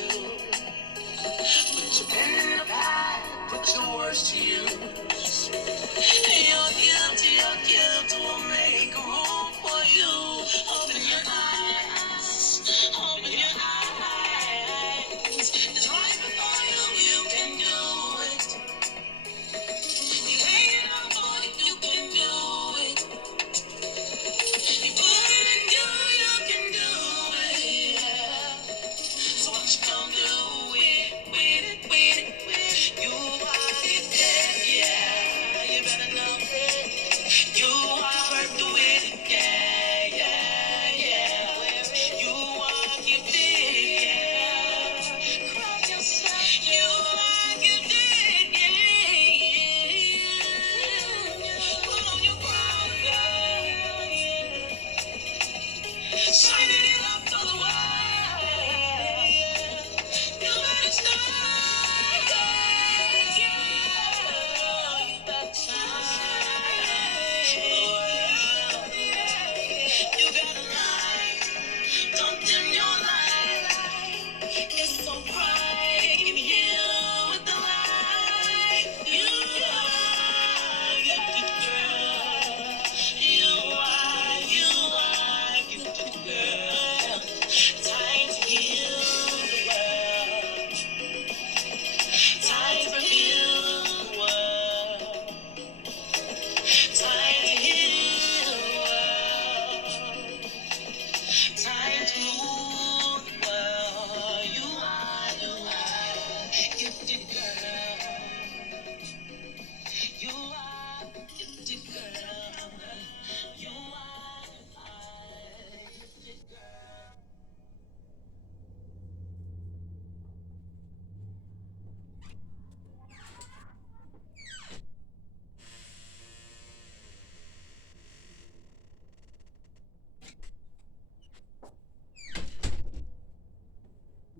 to. Put your pen in the pie, put your words to use. Your gift will make room for you. Open your eyes, open your eyes. It's right before you, you can do it. You lay it out for it, you can do it. You put it in you can do it. Yeah. So what you gonna do with it? You are it, yeah. You better know it. You are worth the wait, yeah. You are gifted, yeah. Cross yourself. You are gifted, yeah. Put on your crown, girl, yeah. Shine it up for the world. You better start, yeah. You better shine. You got a light, don't dim your light. It's so bright, give you with the light. You are gifted girl. You are gifted girl. Time to heal the world. Time to heal the world. Time to heal the world. Time to rule the world. You are gifted girl. You are gifted girl. You are gifted girl.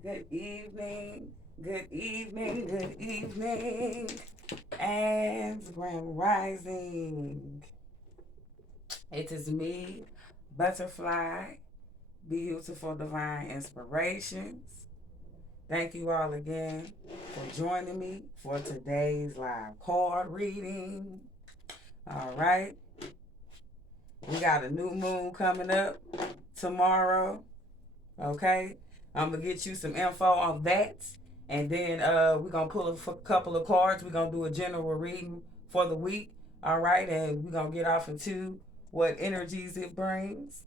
Good evening, good evening, good evening, and Grand Rising. It is me, ButtaHerFl, Beautiful Divine Inspirations. Thank you all again for joining me for today's live card reading. All right. We got a new moon coming up tomorrow. Okay. I'm going to get you some info on that. And then we're going to pull a couple of cards. We're going to do a general reading for the week. All right. And we're going to get off into what energies it brings.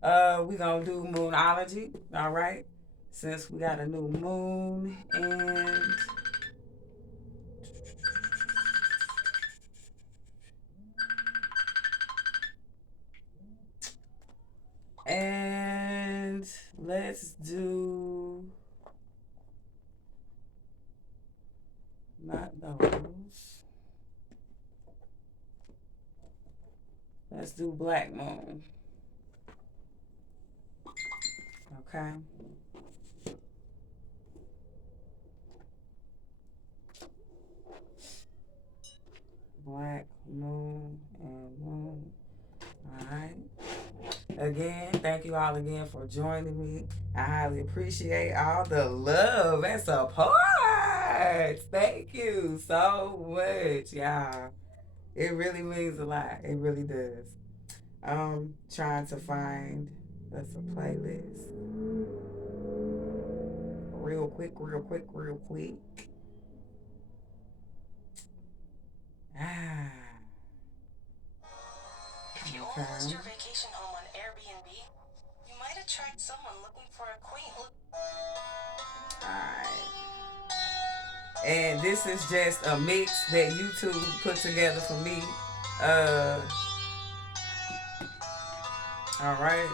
We're going to do moonology. All right. Since we got a new moon. And let's do not those. Let's do black moon. Okay. Black moon and moon. All right. Again, thank you all again for joining me. I highly appreciate all the love and support. Thank you so much, y'all. It really means a lot. It really does. I'm trying to find us a playlist. Real quick. If you only list your vacation home on Airbnb, you might attract someone looking for a queen. Alright. And this is just a mix that YouTube put together for me. Alright.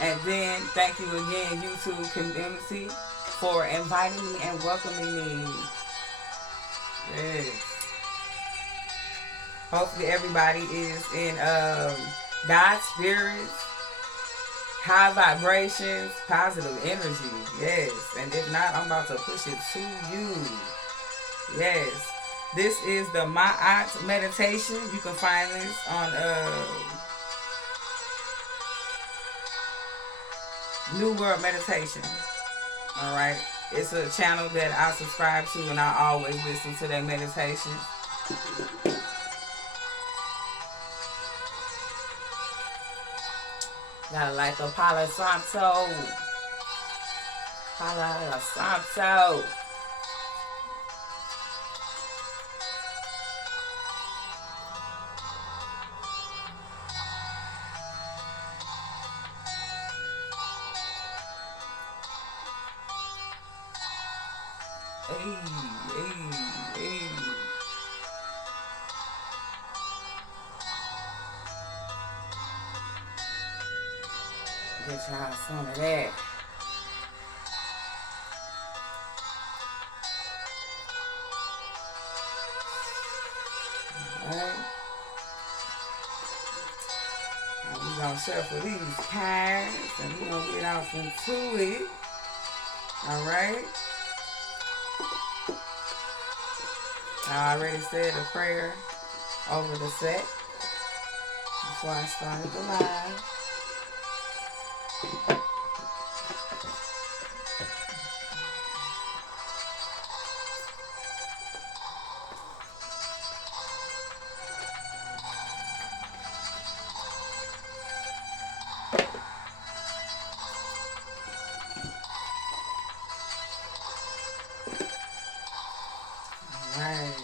And then thank you again, YouTube community, for inviting me and welcoming me. Yes. Hopefully everybody is in God's spirits, high vibrations, positive energy. Yes. And if not, I'm about to push it to you. Yes. This is the Ma'at meditation. You can find this on New World Meditation. All right. It's a channel that I subscribe to, and I always listen to their meditations. Gotta like the Palo Santo. Palo Santo. Hey, hey, hey. Get y'all some of that. Alright. Now we're gonna shuffle these cards and we're gonna get off into it. Alright. I already said a prayer over the set before I started the live. Alright.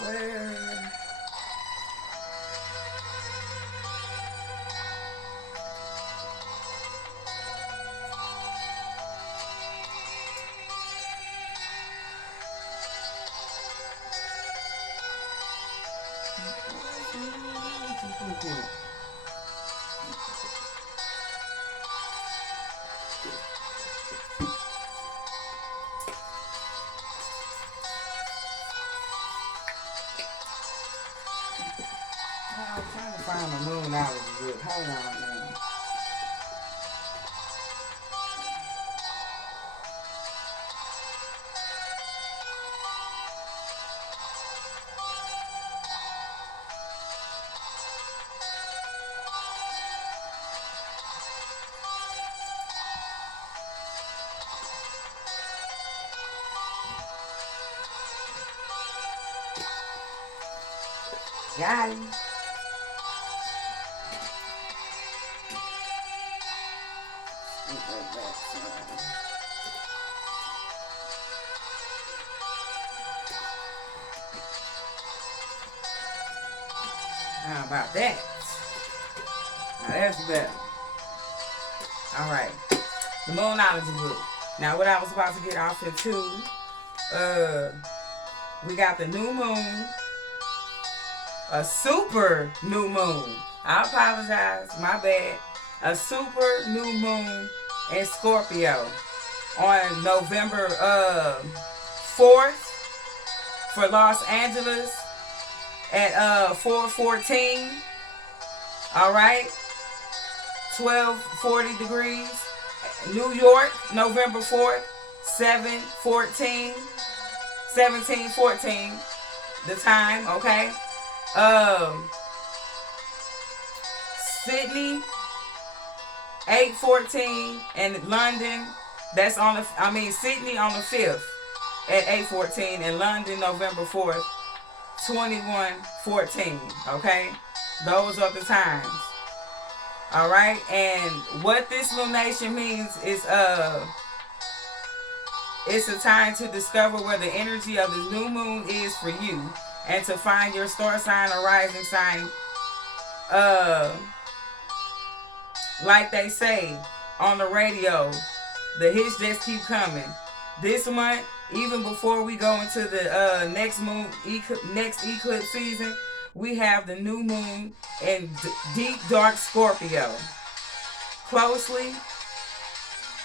Where? I'm trying to find the moon out of the book. Hold on now. Got him. How about that? Now that's better. Alright. The Moonology book. Now what I was about to get off into, we got the new moon, a super new moon. I apologize, my bad. A super new moon in Scorpio on November 4th for Los Angeles at 4:14. All right, 12:40 degrees. New York, November 4th, 7:14, 17:14. The time, okay. Sydney, 8:14, and London. That's on the. Sydney on the 5th at 8:14, and London November 4th, 21:14. Okay, those are the times. All right, and what this lunation means is it's a time to discover where the energy of the new moon is for you, and to find your star sign or rising sign. Like they say on the radio, the hits just keep coming. This month, even before we go into the next eclipse season, we have the new moon in deep dark Scorpio, closely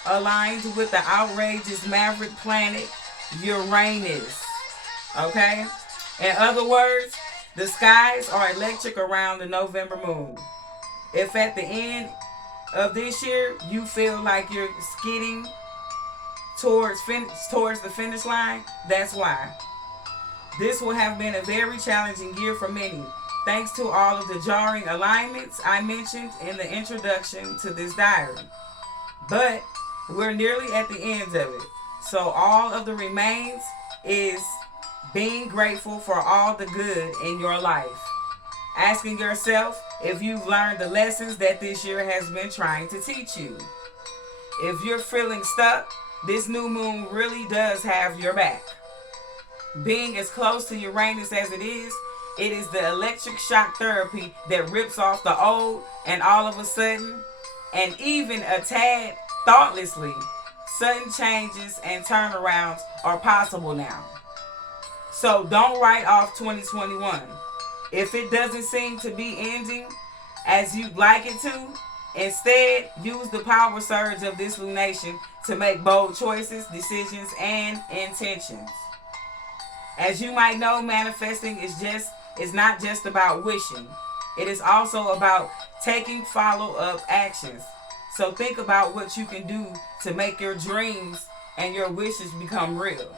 aligned with the outrageous maverick planet Uranus. Okay? In other words, the skies are electric around the November moon. If at the end of this year you feel like you're skidding towards the finish line, that's why. This will have been a very challenging year for many, thanks to all of the jarring alignments I mentioned in the introduction to this diary. But we're nearly at the end of it. So all of the remains is being grateful for all the good in your life. Asking yourself if you've learned the lessons that this year has been trying to teach you. If you're feeling stuck, this new moon really does have your back. Being as close to Uranus as it is the electric shock therapy that rips off the old, and all of a sudden, and even a tad thoughtlessly, sudden changes and turnarounds are possible now. So don't write off 2021. If it doesn't seem to be ending as you'd like it to, instead use the power surge of this lunation to make bold choices, decisions, and intentions. As you might know, manifesting is not just about wishing. It is also about taking follow-up actions. So think about what you can do to make your dreams and your wishes become real.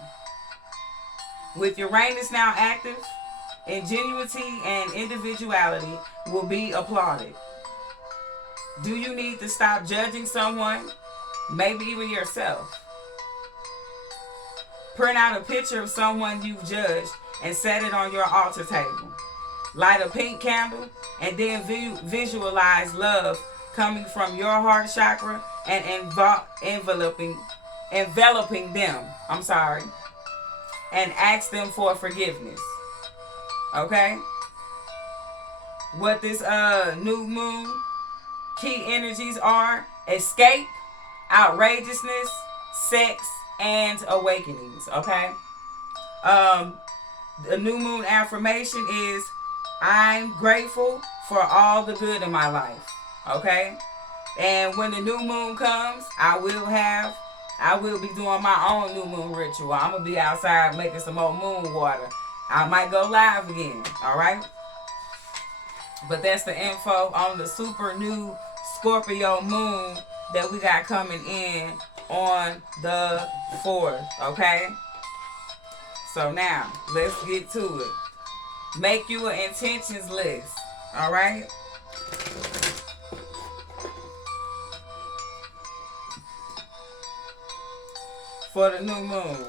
With Uranus now active, ingenuity and individuality will be applauded. Do you need to stop judging someone? Maybe even yourself. Print out a picture of someone you've judged and set it on your altar table. Light a pink candle and then visualize love coming from your heart chakra and enveloping them. And ask them for forgiveness. Okay? What this new moon key energies are: escape, outrageousness, sex, and awakenings. Okay? The new moon affirmation is, I'm grateful for all the good in my life. Okay? And when the new moon comes, I will be doing my own new moon ritual. I'm going to be outside making some more moon water. I might go live again. All right? But that's the info on the super new Scorpio moon that we got coming in on the 4th. Okay? So now, let's get to it. Make you an intentions list. All right? For the new moon.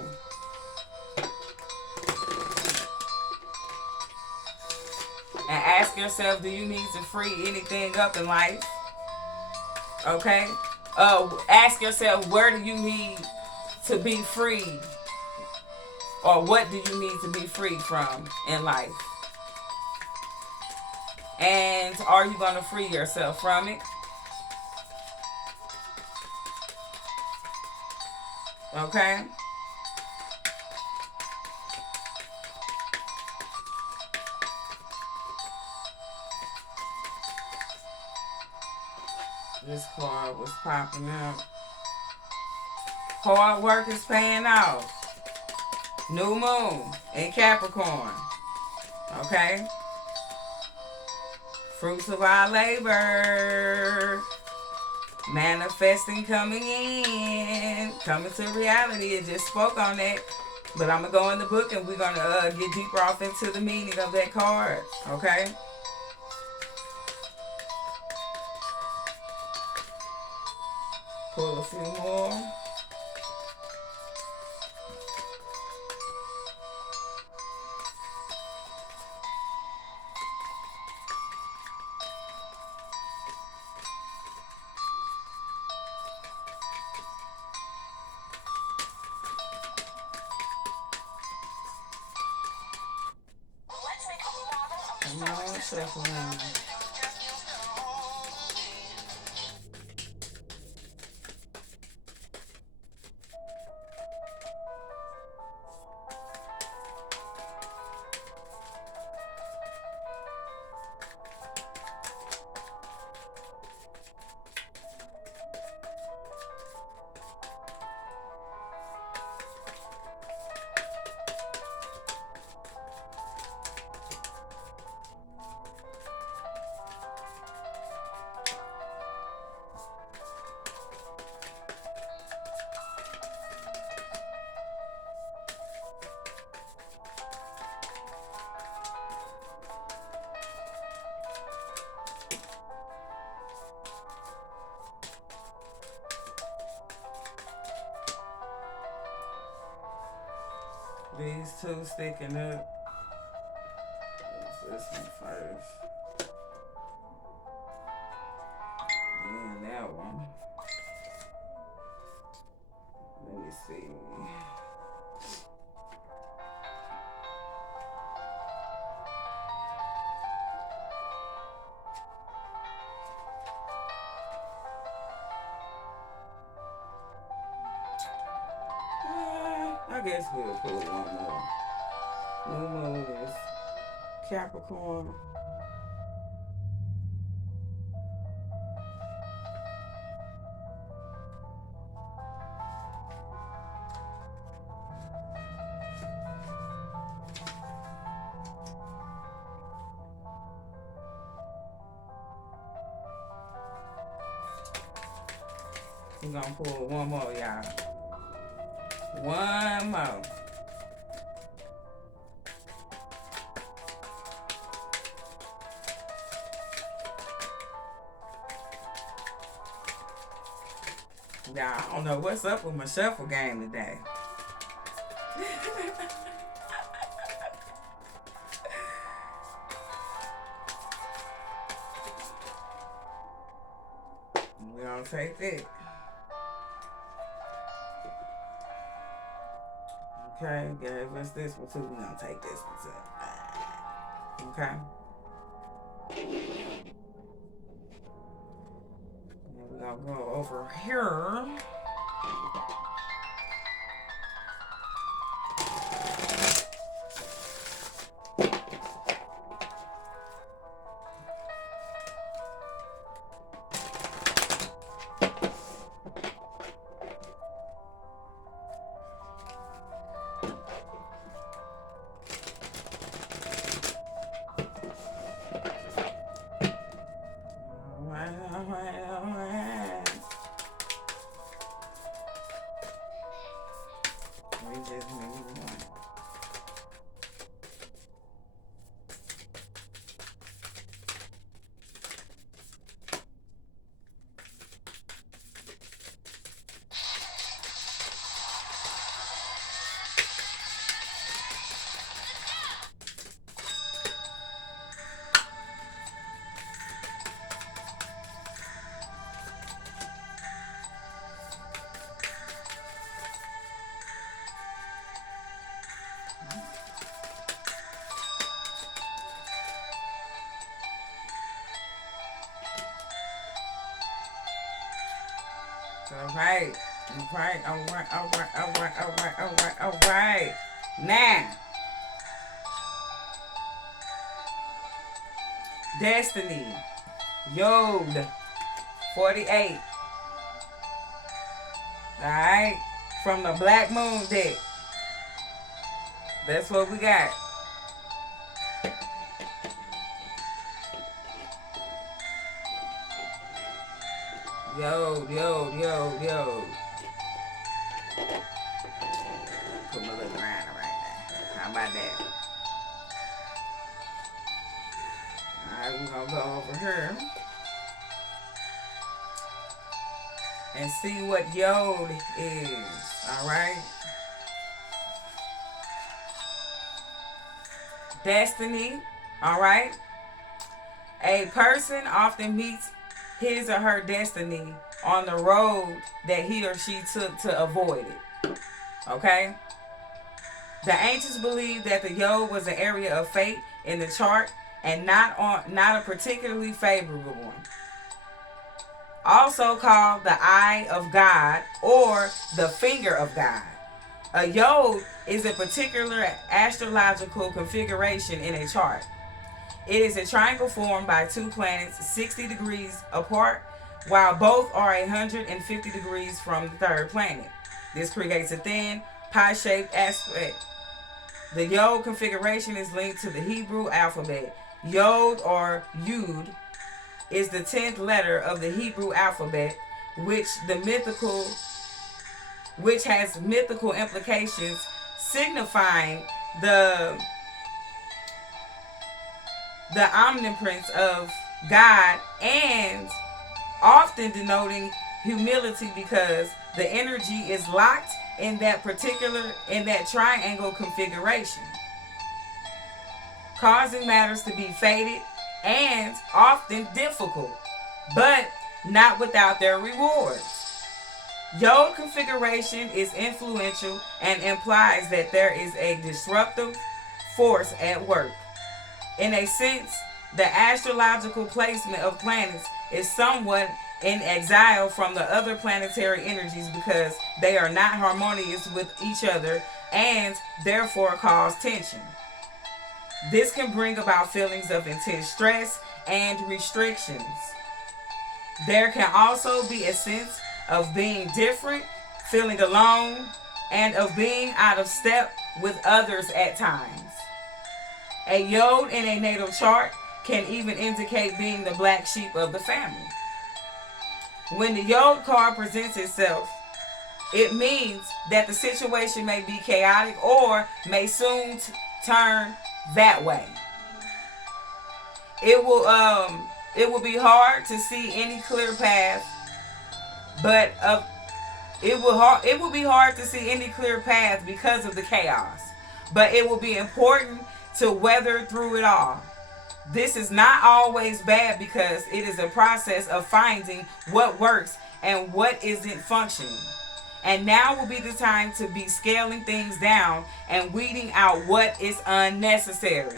And ask yourself, do you need to free anything up in life? Okay? Ask yourself, where do you need to be free? Or what do you need to be freed from in life? And are you going to free yourself from it? Okay? This card was popping up. Hard work is paying off. New moon in Capricorn. Okay? Fruits of our labor. Manifesting coming in. Coming to reality. It just spoke on that. But I'm going to go in the book and we're going to get deeper off into the meaning of that card. Okay? Pull a few more. Come on, shuffle around. These two sticking up. What's this one first? And that one. Let me see. I guess we'll pull one more. New moon is Capricorn. We're gonna pull one more, y'all. One more. Y'all, I don't know what's up with my shuffle game today. We're gonna take that. Okay, gave us this one too. We're gonna take this one too. Okay. And we're gonna go over here. Alright. Now, Destiny, Yod, 48. Alright. From the Black Moon deck. That's what we got. Yo. Put my little around right now. How about that? Alright, we're gonna go over here and see what Yod is. Alright? Destiny. Alright? A person often meets his or her destiny on the road that he or she took to avoid it. Okay? The ancients believed that the Yod was an area of fate in the chart and not a particularly favorable one. Also called the eye of God or the finger of God. A Yod is a particular astrological configuration in a chart. It is a triangle formed by two planets 60 degrees apart, while both are 150 degrees from the third planet. This creates a thin, pie-shaped aspect. The Yod configuration is linked to the Hebrew alphabet. Yod or Yud is the 10th letter of the Hebrew alphabet, which has mythical implications, signifying the omnipotence of God and often denoting humility, because the energy is locked in that triangle configuration, causing matters to be faded and often difficult, but not without their rewards. Yod configuration is influential and implies that there is a disruptive force at work. In a sense, the astrological placement of planets is somewhat in exile from the other planetary energies because they are not harmonious with each other and therefore cause tension. This can bring about feelings of intense stress and restrictions. There can also be a sense of being different, feeling alone, and of being out of step with others at times. A Yod in a natal chart can even indicate being the black sheep of the family. When the Yod card presents itself, it means that the situation may be chaotic or may soon turn that way. It will be hard to see any clear path, but it will be hard to see any clear path because of the chaos. But it will be important to weather through it all. This is not always bad because it is a process of finding what works and what isn't functioning. And now will be the time to be scaling things down and weeding out what is unnecessary.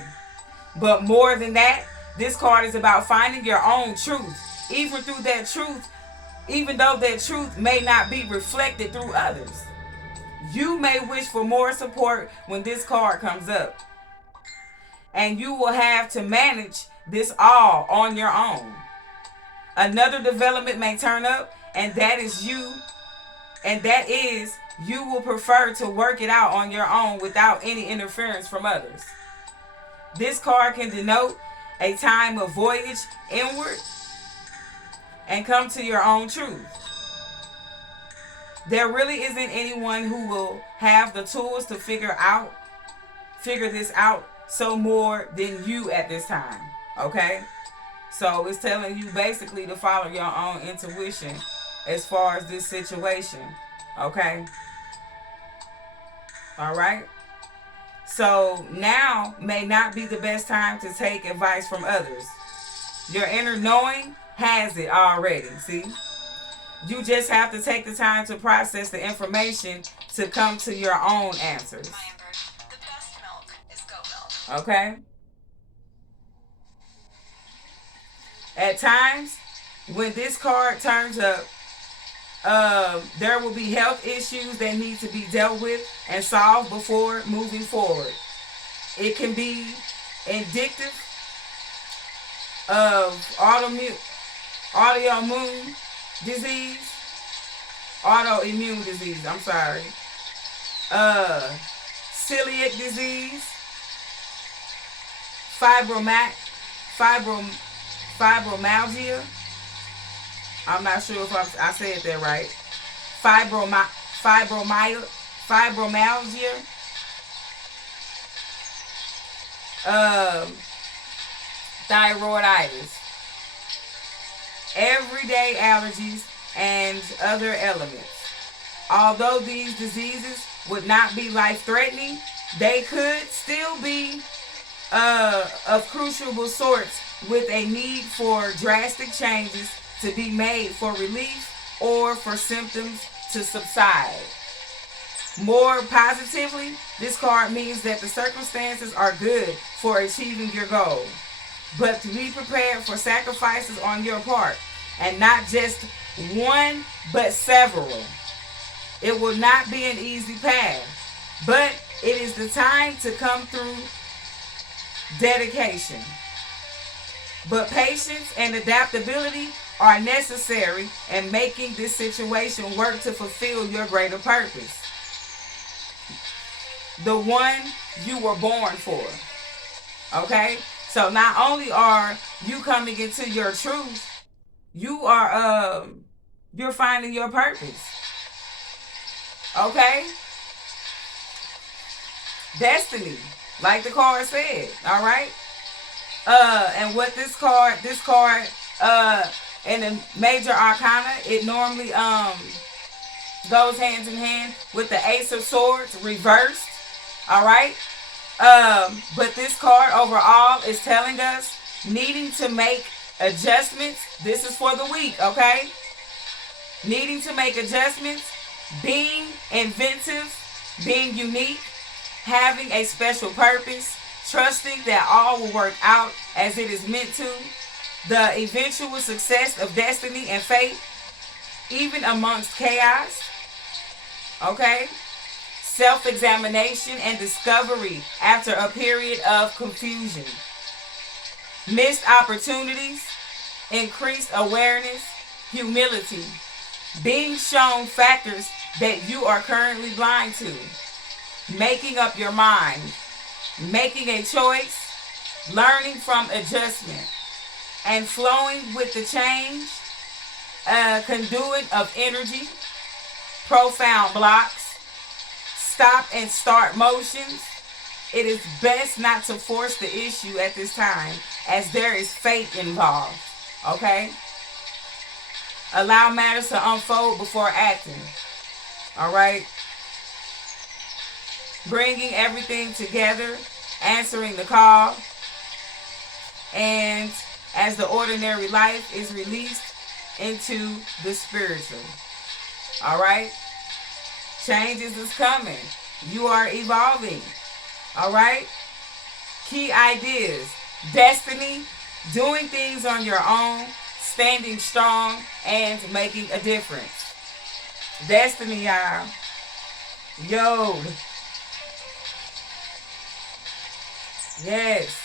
But more than that, this card is about finding your own truth, even though that truth may not be reflected through others. You may wish for more support when this card comes up, and you will have to manage this all on your own. Another development may turn up, and that is you will prefer to work it out on your own without any interference from others. This card can denote a time of voyage inward and come to your own truth. There really isn't anyone who will have the tools to figure this out so more than you at this time. Okay? So it's telling you basically to follow your own intuition as far as this situation. Okay? Alright? So now may not be the best time to take advice from others. Your inner knowing has it already. See? You just have to take the time to process the information to come to your own answers. The best milk is goat milk. Okay? At times, when this card turns up, there will be health issues that need to be dealt with and solved before moving forward. It can be indicative of autoimmune disease, celiac disease, fibromyalgia. I'm not sure if I said that right. Fibromyalgia. Thyroiditis. Everyday allergies and other elements. Although these diseases would not be life-threatening, they could still be of crucial sorts with a need for drastic changes to be made for relief or for symptoms to subside. More positively, this card means that the circumstances are good for achieving your goal, but to be prepared for sacrifices on your part, and not just one, but several. It will not be an easy path, but it is the time to come through dedication. But patience and adaptability are necessary in making this situation work to fulfill your greater purpose. The one you were born for. Okay? So not only are you coming into your truth, you're finding your purpose. Okay? Destiny, like the card said. All right? And what this card, in the major arcana, it normally goes hand in hand with the Ace of Swords reversed. All right. But this card overall is telling us needing to make adjustments. This is for the week, okay? Needing to make adjustments, being inventive, being unique, having a special purpose, trusting that all will work out as it is meant to, the eventual success of destiny and fate, even amongst chaos, okay? Self-examination and discovery after a period of confusion, missed opportunities, increased awareness, humility, being shown factors that you are currently blind to, making up your mind, making a choice, learning from adjustment, and flowing with the change, a conduit of energy, profound blocks, stop and start motions. It is best not to force the issue at this time as there is fate involved. Okay? Allow matters to unfold before acting. Alright? Bringing everything together, answering the call, and as the ordinary life is released into the spiritual. Alright? Changes is coming. You are evolving. Alright? Key ideas. Destiny. Doing things on your own. Standing strong. And making a difference. Destiny, y'all. Yo. Yes.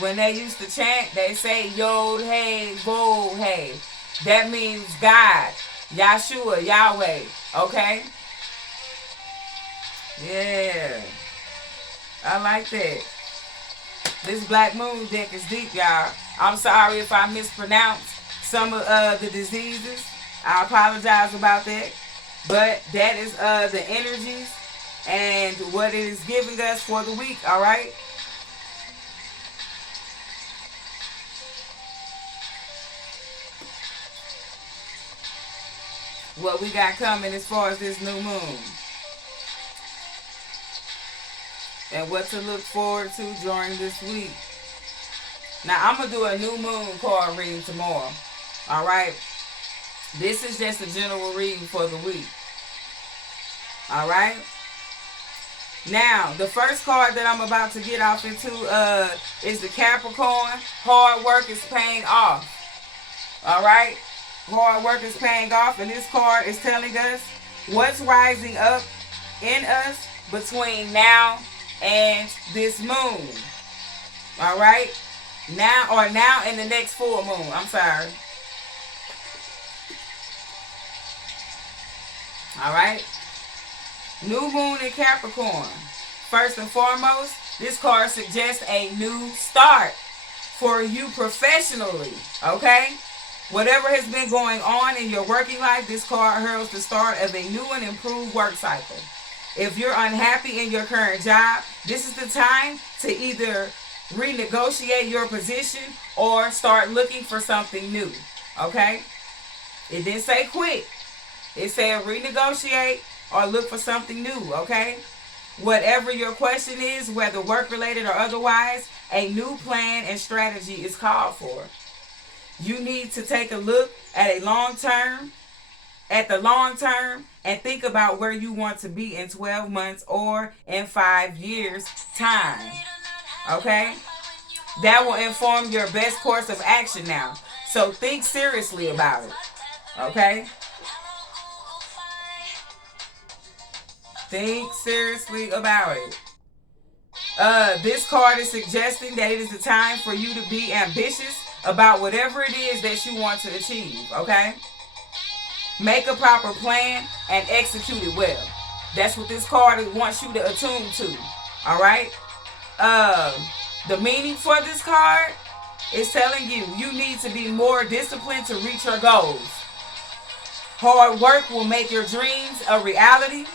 When they used to chant, they say Yod, hey, Vod, hey. That means God. Yahshua, Yahweh, okay? Yeah. I like that. This Black Moon deck is deep, y'all. I'm sorry if I mispronounce some of the diseases. I apologize about that. But that is the energies and what it is giving us for the week, all right? What we got coming as far as this new moon. And what to look forward to during this week. Now, I'm going to do a new moon card reading tomorrow. Alright? This is just a general reading for the week. Alright? Now, the first card that I'm about to get off into is the Capricorn. Hard work is paying off. Alright? Hard work is paying off, and this card is telling us what's rising up in us between now and this moon. Alright? Now in the next full moon. I'm sorry. Alright? New moon in Capricorn. First and foremost, this card suggests a new start for you professionally. Okay? Whatever has been going on in your working life, this card heralds the start of a new and improved work cycle. If you're unhappy in your current job, this is the time to either renegotiate your position or start looking for something new. Okay? It didn't say quit. It said renegotiate or look for something new. Okay? Whatever your question is, whether work-related or otherwise, a new plan and strategy is called for. You need to take a look at the long term, and think about where you want to be in 12 months or in 5 years' time. Okay? That will inform your best course of action now. So think seriously about it. Okay? Think seriously about it. This card is suggesting that it is the time for you to be ambitious about whatever it is that you want to achieve, okay? Make a proper plan and execute it well. That's what this card wants you to attune to, all right? The meaning for this card is telling you you need to be more disciplined to reach your goals. Hard work will make your dreams a reality.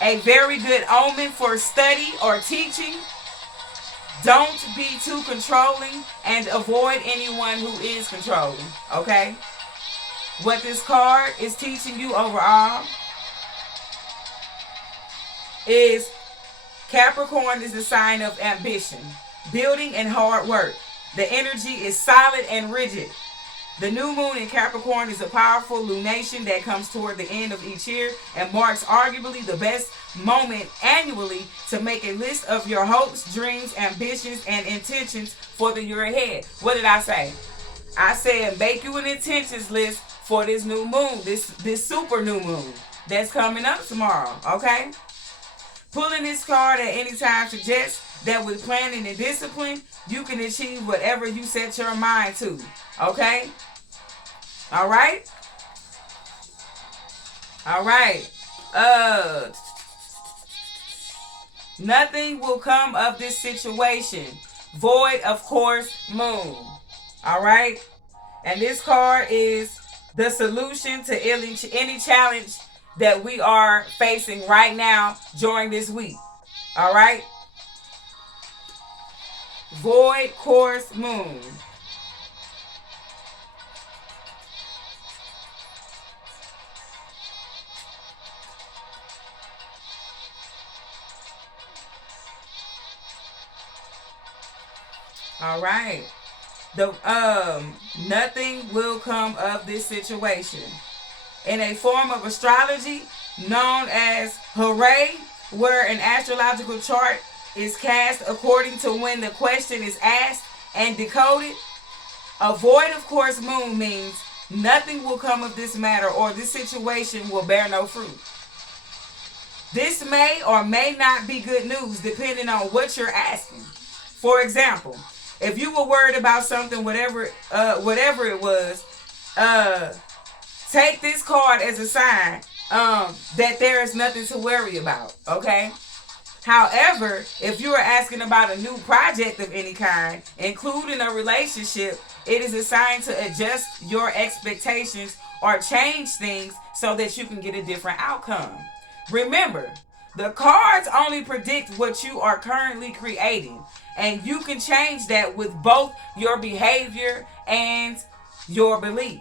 A very good omen for study or teaching. Don't be too controlling and avoid anyone who is controlling, okay? What this card is teaching you overall is Capricorn is the sign of ambition, building, and hard work. The energy is solid and rigid. The new moon in Capricorn is a powerful lunation that comes toward the end of each year and marks arguably the best moment annually to make a list of your hopes, dreams, ambitions, and intentions for the year ahead. What did I say? I said make you an intentions list for this new moon, this super new moon that's coming up tomorrow, okay? Pulling this card at any time suggests that with planning and discipline, you can achieve whatever you set your mind to, okay? All right? All right. Nothing will come of this situation. Void, of course, moon. All right? And this card is the solution to any challenge that we are facing right now during this week. All right? Void, course, moon. All right. The nothing will come of this situation. In a form of astrology known as hooray, where an astrological chart is cast according to when the question is asked and decoded, a void of course moon means nothing will come of this matter or this situation will bear no fruit. This may or may not be good news depending on what you're asking. For example, if you were worried about something, whatever it was, take this card as a sign that there is nothing to worry about, okay? However, if you are asking about a new project of any kind, including a relationship, it is a sign to adjust your expectations or change things so that you can get a different outcome. Remember, the cards only predict what you are currently creating, and you can change that with both your behavior and your belief,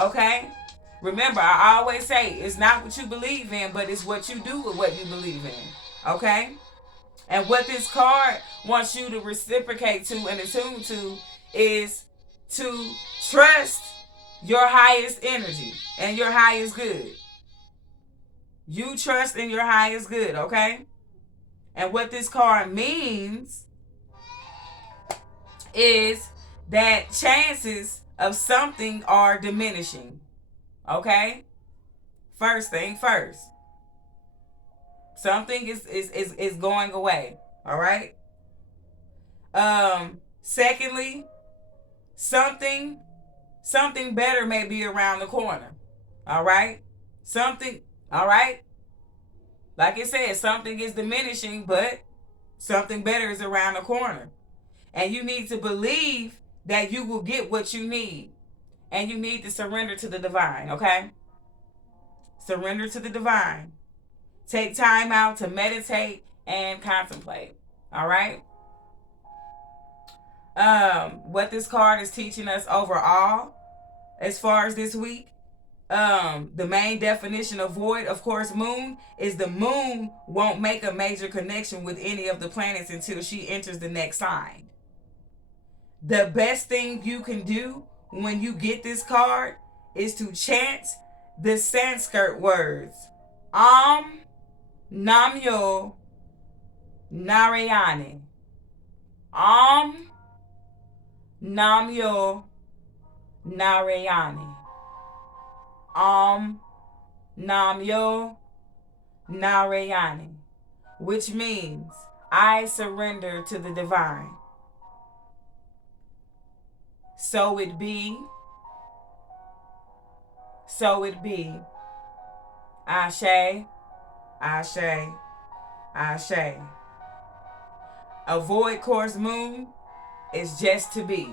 okay? Remember, I always say it's not what you believe in, but it's what you do with what you believe in, okay? And what this card wants you to reciprocate to and attune to is to trust your highest energy and your highest good. You trust in your highest good, okay? And what this card means is that chances of something are diminishing, okay? First thing first. Something is going away, all right? Secondly, something better may be around the corner, all right? All right? Like I said, something is diminishing, but something better is around the corner. And you need to believe that you will get what you need. And you need to surrender to the divine, okay? Surrender to the divine. Take time out to meditate and contemplate, all right? What this card is teaching us overall, as far as this week, the main definition of void, of course, moon, is the moon won't make a major connection with any of the planets until she enters the next sign. The best thing you can do when you get this card is to chant the Sanskrit words Namyo Narayani. Namyo Narayani. Namyo Narayani, which means I surrender to the divine. So it be. So it be. Ashe, Ashe, Ashe. A void course moon is just to be.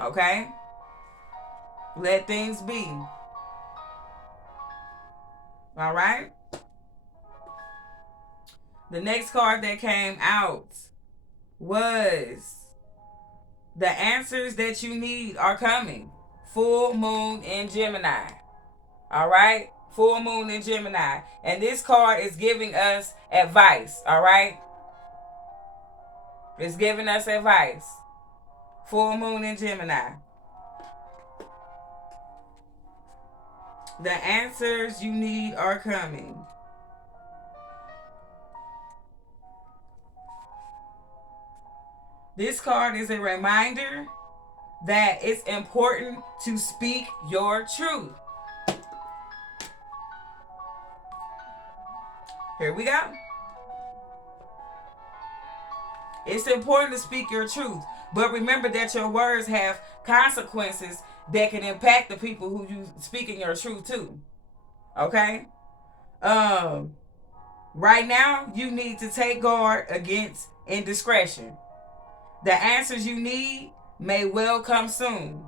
Okay? Let things be. All right? The next card that came out was the answers that you need are coming. Full moon in Gemini. All right? Full moon in Gemini. And this card is giving us advice. All right? It's giving us advice. Full moon in Gemini. The answers you need are coming. This card is a reminder that it's important to speak your truth. Here we go. It's important to speak your truth, but remember that your words have consequences that can impact the people who you speaking your truth to. Okay? Right now, you need to take guard against indiscretion. The answers you need may well come soon.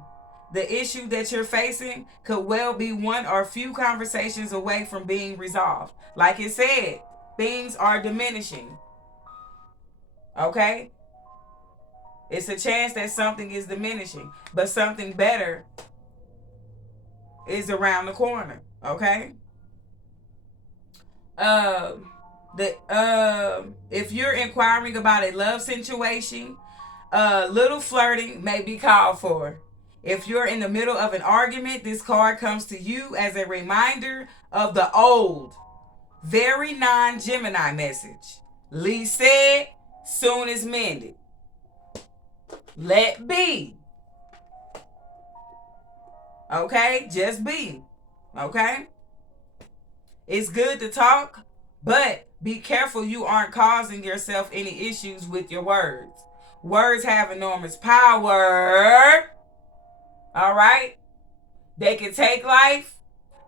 The issue that you're facing could well be one or few conversations away from being resolved. Like it said, things are diminishing. Okay? It's a chance that something is diminishing, but something better is around the corner. Okay? If you're inquiring about a love situation, little flirting may be called for. If you're in the middle of an argument, this card comes to you as a reminder of the old, very non-Gemini message. Least said, soon as mended. Let be. Okay? Just be. Okay? It's good to talk, but be careful you aren't causing yourself any issues with your words. Words have enormous power. All right? They can take life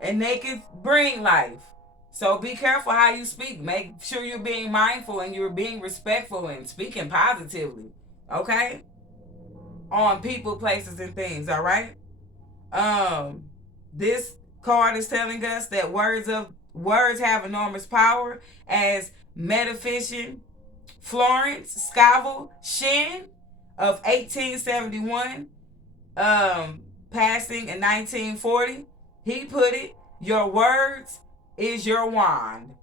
and they can bring life. So be careful how you speak. Make sure you're being mindful and you're being respectful and speaking positively. Okay? On people, places, and things. All right? This card is telling us that words have enormous power, as metaphysician Florence Scovel Shinn of 1871, passing in 1940, he put it, your words is your wand.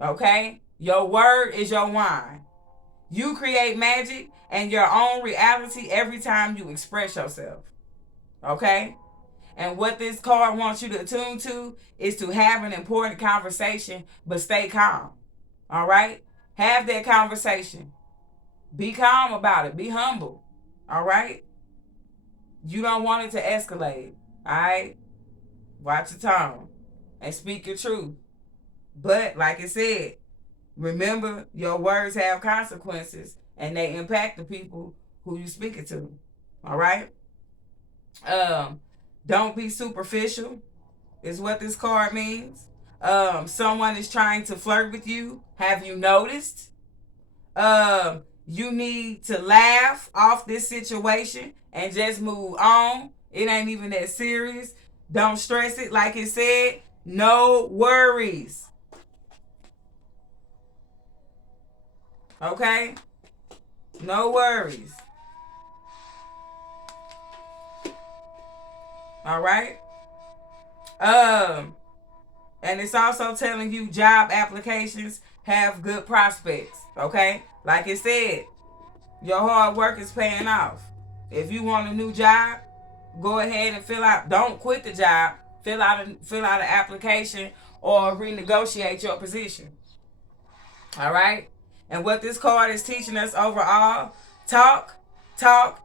Okay? Your word is your wand. You create magic and your own reality every time you express yourself. Okay? And what this card wants you to attune to is to have an important conversation, but stay calm. All right? Have that conversation. Be calm about it. Be humble. All right? You don't want it to escalate. All right? Watch your tone and speak your truth. But like I said, remember your words have consequences and they impact the people who you speak it to. All right? Don't be superficial is what this card means. Someone is trying to flirt with you. Have you noticed? You need to laugh off this situation and just move on. It ain't even that serious. Don't stress it. Like it said, no worries. Okay? No worries. All right? And it's also telling you job applications have good prospects. Okay? Like it said, your hard work is paying off. If you want a new job, go ahead and fill out. Don't quit the job. Fill out an application or renegotiate your position. All right? And what this card is teaching us overall, talk,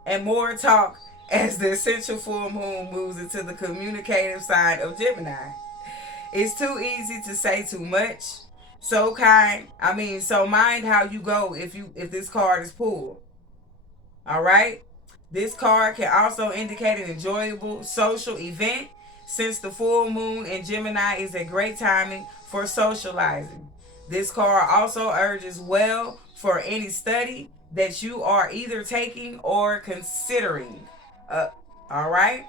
and more talk as the essential full moon moves into the communicative side of Gemini. It's too easy to say too much. So mind how you go if this card is pulled. All right? This card can also indicate an enjoyable social event, since the full moon in Gemini is a great timing for socializing. This card also urges well for any study that you are either taking or considering. All right?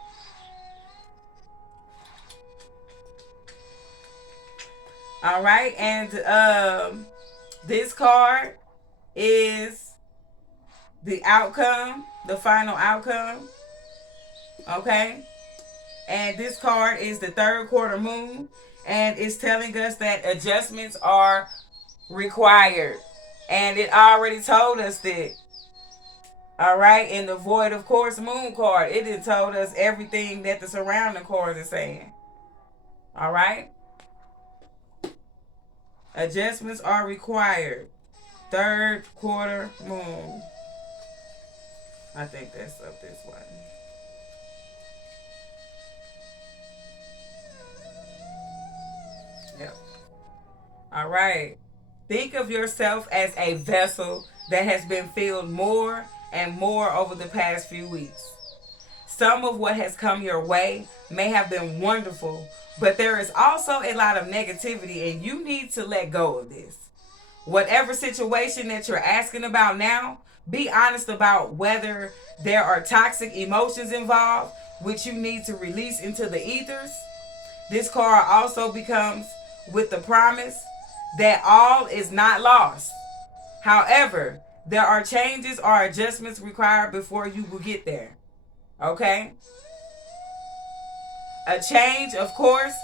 All right, and this card is the outcome, the final outcome. Okay? And this card is the third quarter moon. And it's telling us that adjustments are required. And it already told us that. All right. In the void of course moon card, it had told us everything that the surrounding cards are saying. All right. Adjustments are required. Third quarter moon. I think that's up this way. Yep. All right. Think of yourself as a vessel that has been filled more and more over the past few weeks. Some of what has come your way may have been wonderful, but there is also a lot of negativity, and you need to let go of this. Whatever situation that you're asking about now, be honest about whether there are toxic emotions involved, which you need to release into the ethers. This card also becomes with the promise that all is not lost. However, there are changes or adjustments required before you will get there. Okay? A change, of course,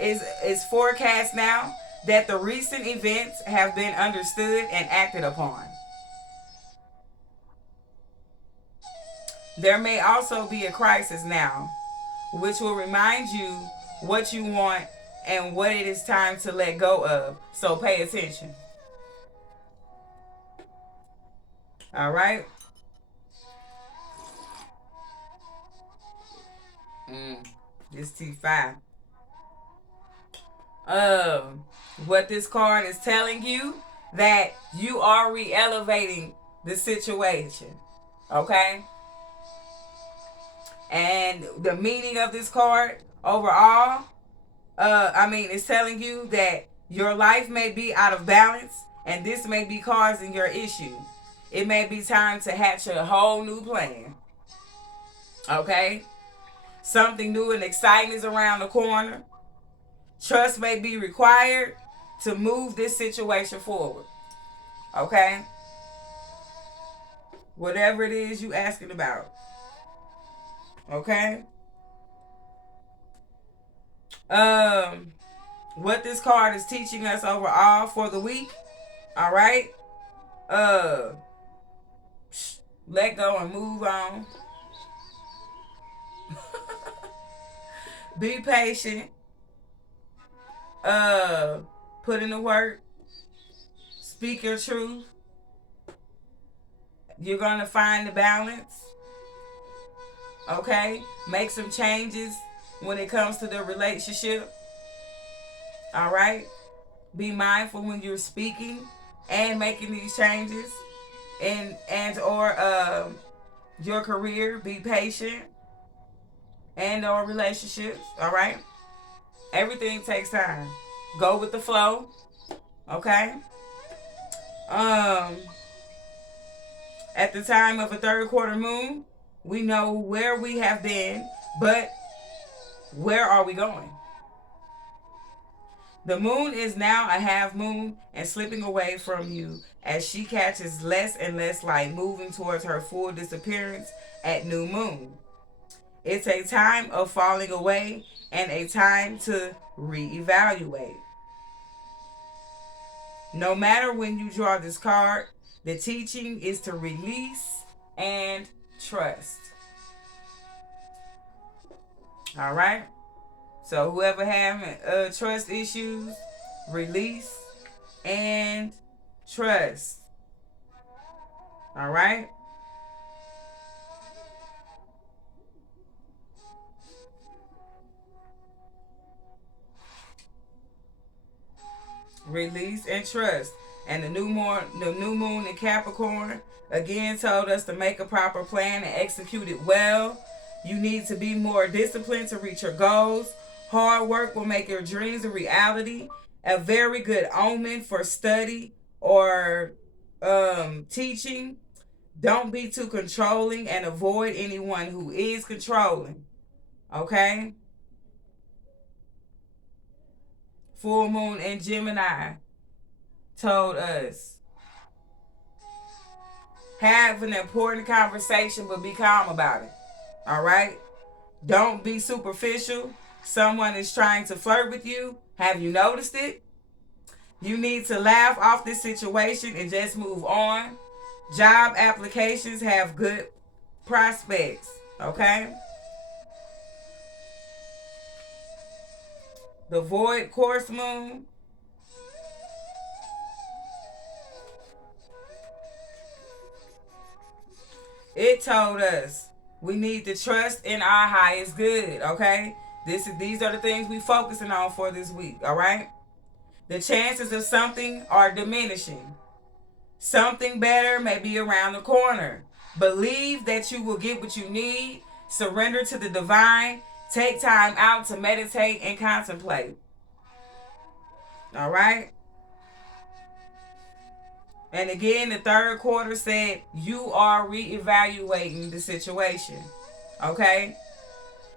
is forecast now that the recent events have been understood and acted upon. There may also be a crisis now, which will remind you what you want and what it is time to let go of. So pay attention. All right? This T5. What this card is telling you, that you are re-elevating the situation. Okay? And the meaning of this card overall, it's telling you that your life may be out of balance, and this may be causing your issue. It may be time to hatch a whole new plan. Okay? Something new and exciting is around the corner. Trust may be required to move this situation forward. Okay? Whatever it is you asking about. Okay? What this card is teaching us overall for the week. All right? Let go and move on. Be patient. Put in the work. Speak your truth. You're gonna find the balance. Okay? Make some changes when it comes to the relationship. All right? Be mindful when you're speaking and making these changes, and or your career. Be patient, and or relationships. All right? Everything takes time. Go with the flow. Okay? At the time of a third quarter moon, we know where we have been, but where are we going? The moon is now a half moon and slipping away from you as she catches less and less light, moving towards her full disappearance at new moon. It's a time of falling away and a time to reevaluate. No matter when you draw this card, the teaching is to release and trust. All right? So whoever having trust issues, release and trust. All right? Release and trust. And the new moon in Capricorn again told us to make a proper plan and execute it well. You need to be more disciplined to reach your goals. Hard work will make your dreams a reality. A very good omen for study or teaching. Don't be too controlling and avoid anyone who is controlling. Okay? Full moon in Gemini told us, have an important conversation, but be calm about it. All right? Don't be superficial. Someone is trying to flirt with you. Have you noticed it? You need to laugh off this situation and just move on. Job applications have good prospects. Okay? The void course moon. It told us we need to trust in our highest good. Okay? These are the things we focusing on for this week. All right? The chances of something are diminishing. Something better may be around the corner. Believe that you will get what you need. Surrender to the divine. Take time out to meditate and contemplate. All right? And again, the third quarter said you are reevaluating the situation. Okay?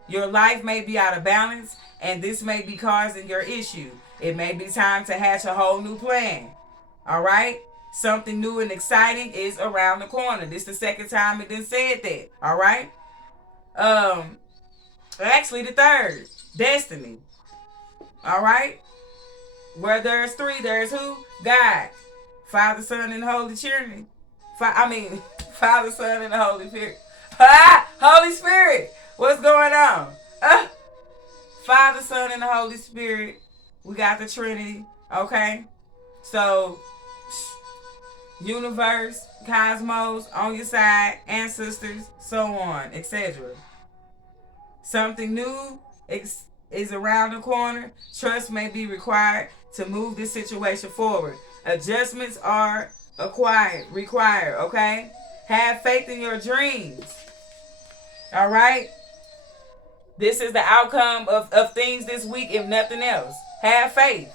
Your life may be out of balance, and this may be causing your issue. It may be time to hatch a whole new plan. All right? Something new and exciting is around the corner. This is the second time it done said that. All right? Actually, the third. Destiny. All right? Where there's three, there's who? God. Father, Son, and Holy Trinity. Father, Son, and the Holy Spirit. Holy Spirit. What's going on? Father, Son, and the Holy Spirit. We got the Trinity. Okay? So, universe, cosmos, on your side, ancestors, so on, etc. Something new is around the corner. Trust may be required to move this situation forward. Adjustments are required, okay? Have faith in your dreams. All right? This is the outcome of things this week, if nothing else. Have faith.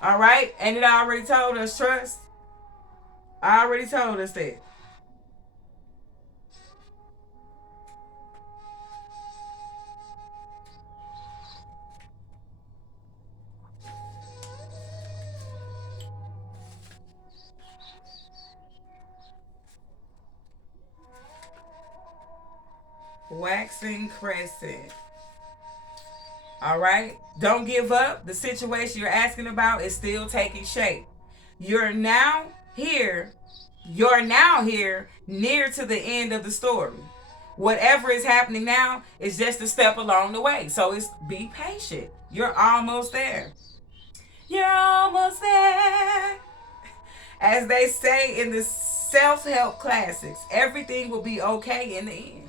All right? And it already told us trust. I already told us that. Waxing crescent. All right? Don't give up. The situation you're asking about is still taking shape. You're now here near to the end of the story. Whatever is happening now is just a step along the way. So be patient. You're almost there. You're almost there. As they say in the self-help classics, everything will be okay in the end.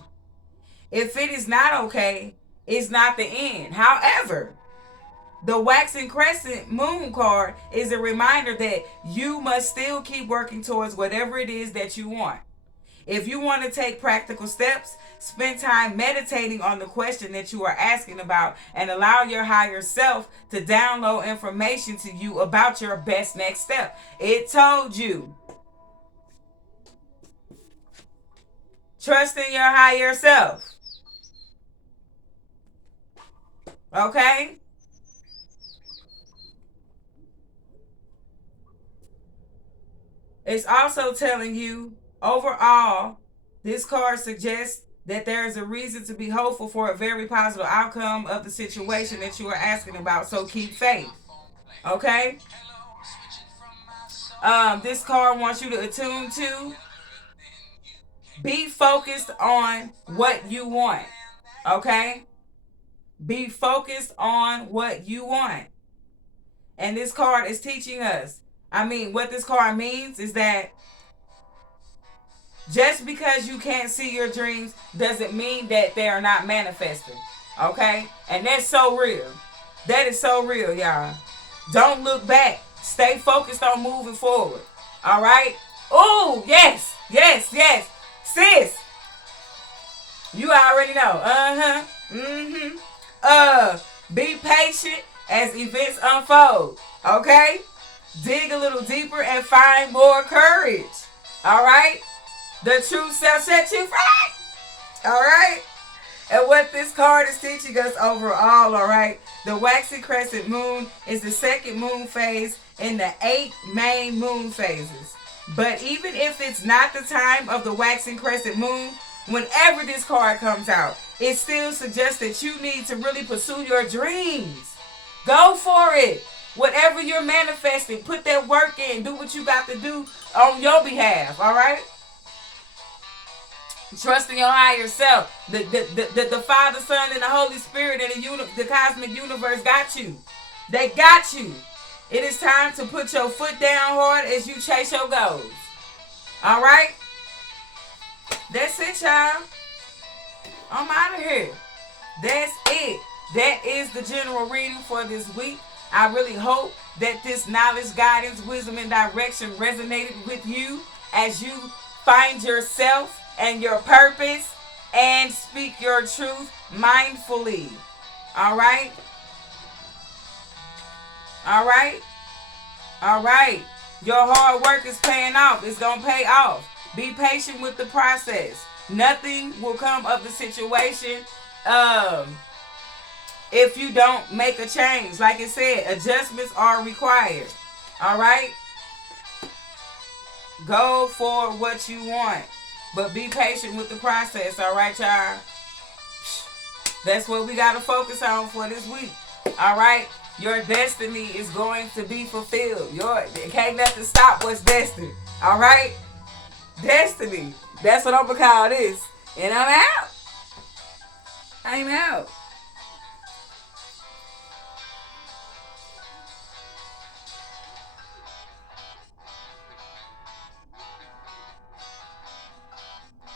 If it is not okay, it's not the end. However, the waxing crescent moon card is a reminder that you must still keep working towards whatever it is that you want. If you want to take practical steps, spend time meditating on the question that you are asking about and allow your higher self to download information to you about your best next step. It told you. Trust in your higher self. Okay? It's also telling you, overall, this card suggests that there is a reason to be hopeful for a very positive outcome of the situation that you are asking about. So keep faith. Okay? This card wants you to attune to. Be focused on what you want. Okay? Be focused on what you want. And this card is teaching us. What this card means is that just because you can't see your dreams doesn't mean that they are not manifesting. Okay? And that's so real. That is so real, y'all. Don't look back. Stay focused on moving forward. All right? Oh, yes. Yes, yes. Sis. You already know. Be patient as events unfold. Okay? Dig a little deeper and find more courage. All right? The true self set you free. All right? And what this card is teaching us overall, all right? The waxing crescent moon is the second moon phase in the 8 main moon phases. But even if it's not the time of the waxing crescent moon, Whenever this card comes out, it still suggests that you need to really pursue your dreams. Go for it. Whatever you're manifesting, put that work in. Do what you got to do on your behalf, all right? Trust in your higher self. The Father, Son, and the Holy Spirit and the cosmic universe got you. They got you. It is time to put your foot down hard as you chase your goals. All right? That's it, y'all. I'm out of here. That's it. That is the general reading for this week. I really hope that this knowledge, guidance, wisdom, and direction resonated with you as you find yourself and your purpose and speak your truth mindfully. All right? All right? All right. Your hard work is paying off. It's going to pay off. Be patient with the process. Nothing will come of the situation if you don't make a change. Like I said, adjustments are required. All right? Go for what you want. But be patient with the process. All right, y'all? That's what we got to focus on for this week. All right? Your destiny is going to be fulfilled. Can't nothing stop what's destined. All right? Destiny. That's what I'm going to call this. And I'm out. I'm out.